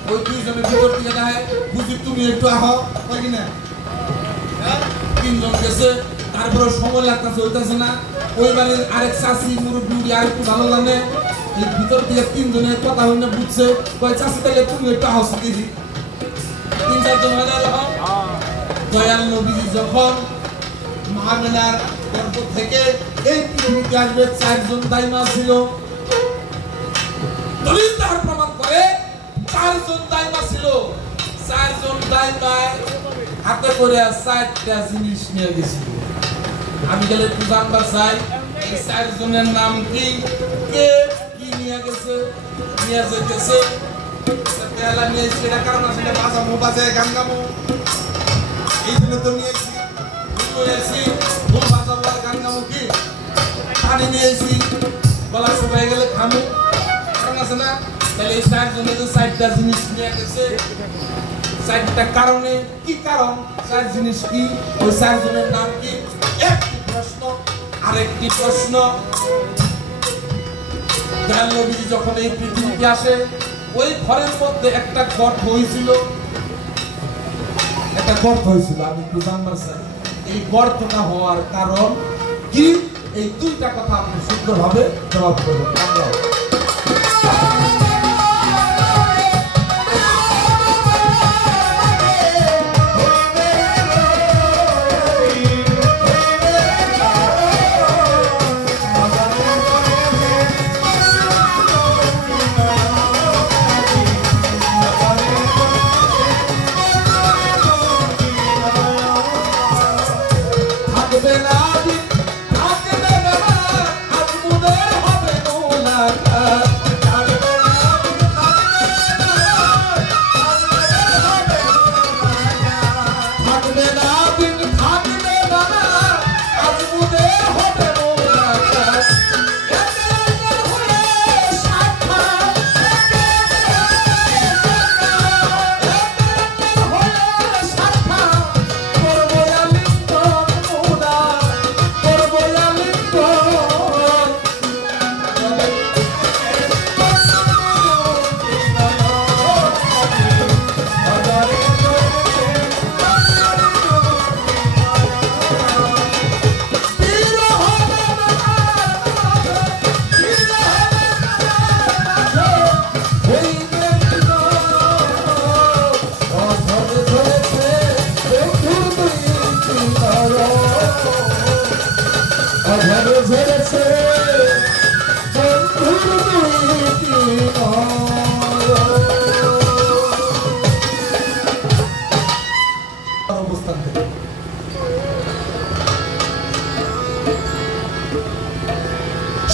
ওই দুইজনের ভিতর থেকে যায় বুঝি তুমি একটু আহো হয় কিনা তিনজন গেছে তারপরে সময় লাগতেছে হইতেছে না ওই বাড়ির আরেক চাষি মুরব্বী আর একটু ভালো জানে এই ভিতর দিয়ে তিনজনের কথা হইনা বুঝছে কয় চাষি তাহলে তুমি একটু আহস দিদি তিন চারজন হয়ে গেল দয়াল নবীজি যখন মহামেনার গর্ভ থেকে এই পৃথিবীতে আসবে চারজন দাইমা ছিল দলিল তার প্রমাণ করে চারজন দাইমা ছিল চারজন দাইমায় হাতে করে চারটা জিনিস নিয়ে গেছিল আমি গেলে একটু জানবার চাই এই চারজনের নাম কি কে কি নিয়ে গেছে নিয়ে যেতেছে পেলা নিয়েছি এটা কারণ আছে বাজামো বাজায় গান গামো এই জন্য তো নিয়েছি ফুল বাজাবো আর গান গামো কি পানি নিয়েছি গলা শুকাই গেলে খামো কারণ আছে না তাহলে এই চারজনের যে চারটা জিনিস নিয়ে গেছে চারটা কারণে কি কারণ চার জিনিস কি ওই চারজনের নাম কি একটি প্রশ্ন আরেকটি প্রশ্ন দয়াল নবীজি যখন এই পৃথিবীতে আসে ওই ঘরের মধ্যে একটা গর্ত হয়েছিল আমি একটু জানবার চাই এই বর্তনা হওয়ার কারণ কি? এই দুইটা কথা আপনি সুন্দরভাবে জবাব করবেন।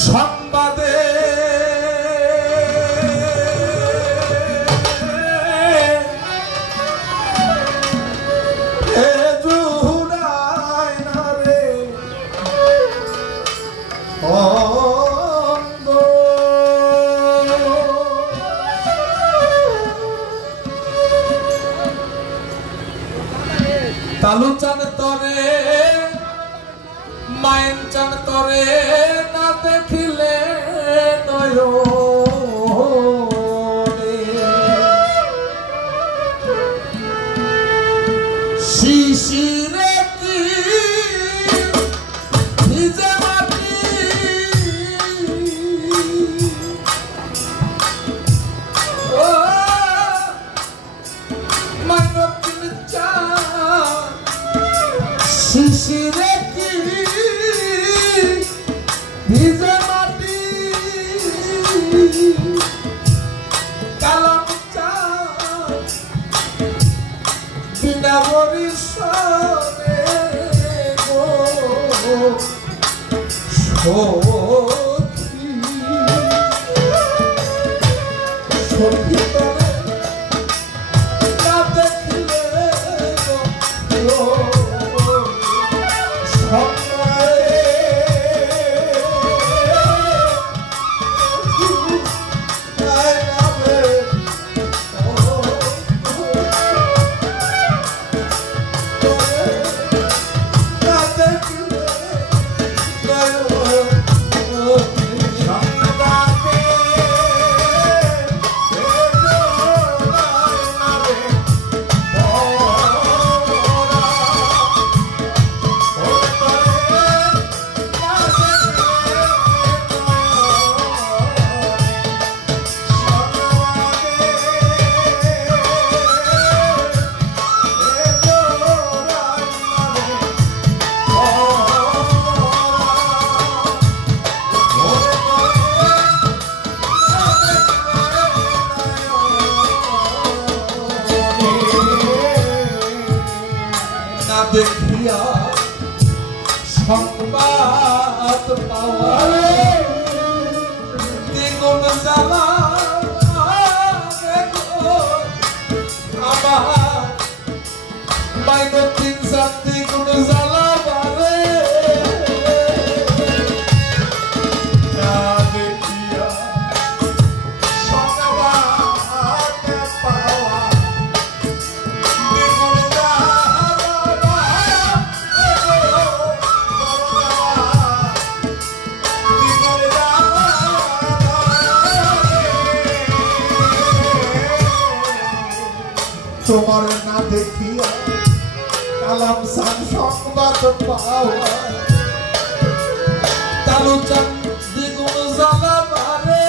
সংবাদে তালু চান তরে মায়ের চান তরে না দেখিলে নয়নে শিশিরে কি ভিজে মাটি ও মায়ের তুমি চা শিশিরে কি ভিজে মাটি কালাম চা বিনা বরিশনে গো সখী সখী তরে না দেখিলে গো দেখিয়া সংবাদ পাওয়া দ্বিগুণ জ্বালা আমার বাইরে 3-4 দ্বিগুণ জ্বালা বারে না দেখিয়া সংবাদ পাওয়া দ্বিগুণ তোমার না দেখিয়া আলাম সান সংবাদ পাওয়া কালু চাঁদ দ্বিগুণ জ্বালা বারে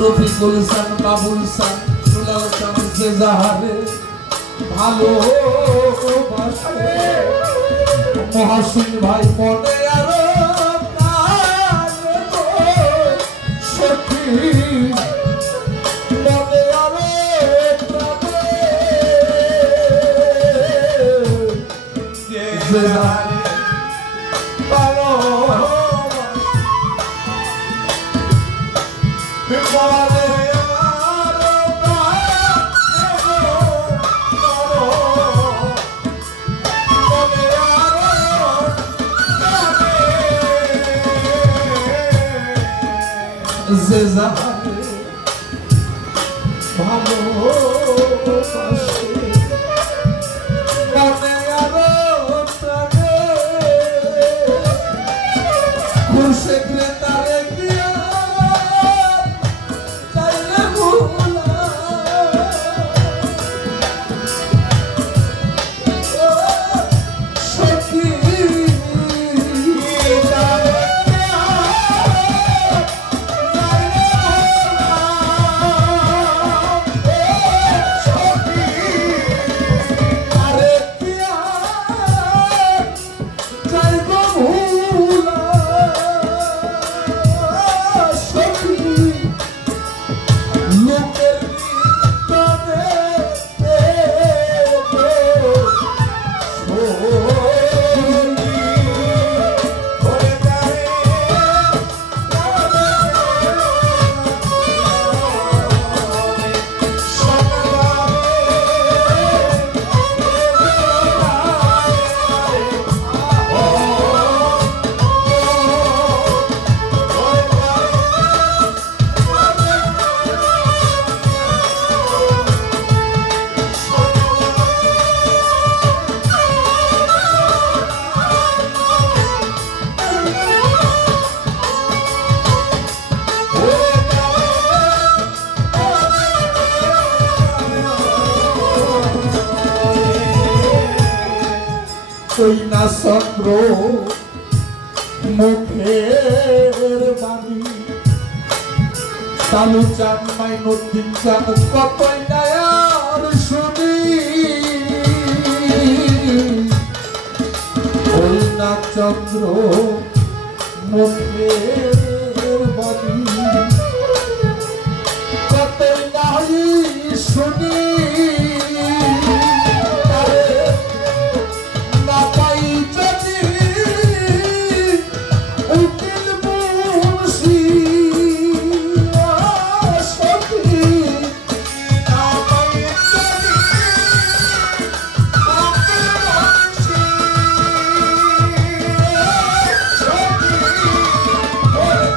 রফিকুল সান বাবুল সান দুলাল সান যে যাহারে ভালোবাসে মহাসিন ভাই মনে আরো সখী মনে আরো যে যাহারে যে যাহারে ভালোবাসে মনে আরো প্রাণে খুশে ক্রেতারে গিয়া চাইলে ভুলা সখী কইনা চন্দ্র মুখের বাণী কালু চাঁদ মাইনুদ্দিন চাঁদ কতই নায়ার শুনি কইনা চন্দ্র মুখের বাণী কতই নাই শুনি Oh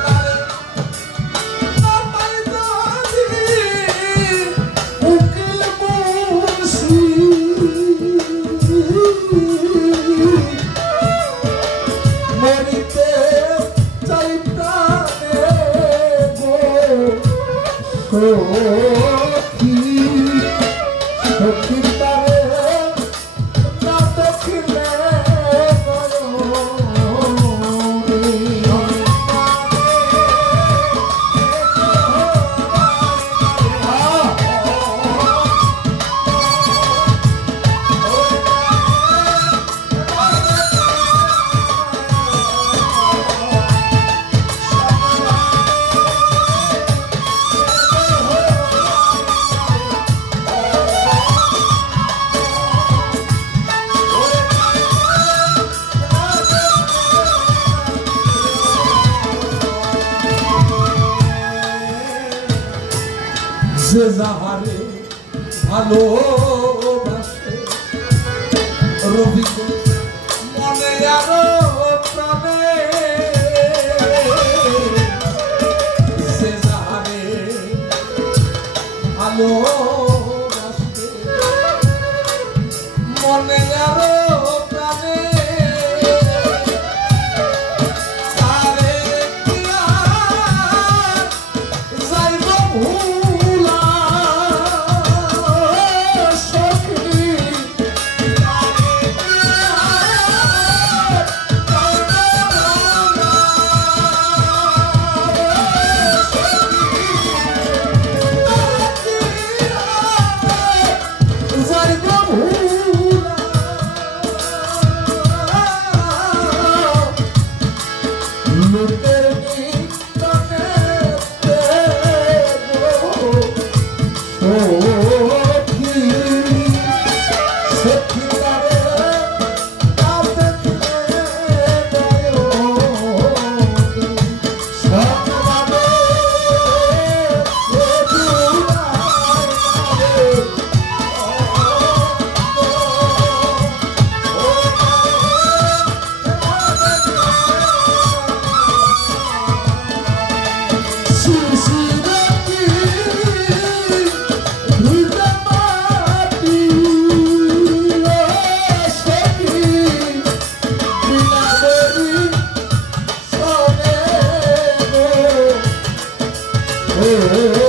যে যাহারে ভালোবাসে রবি মনে আরো প্রাণে যে যাহারে ভালোবাসে মনে আরো প্রাণে Oh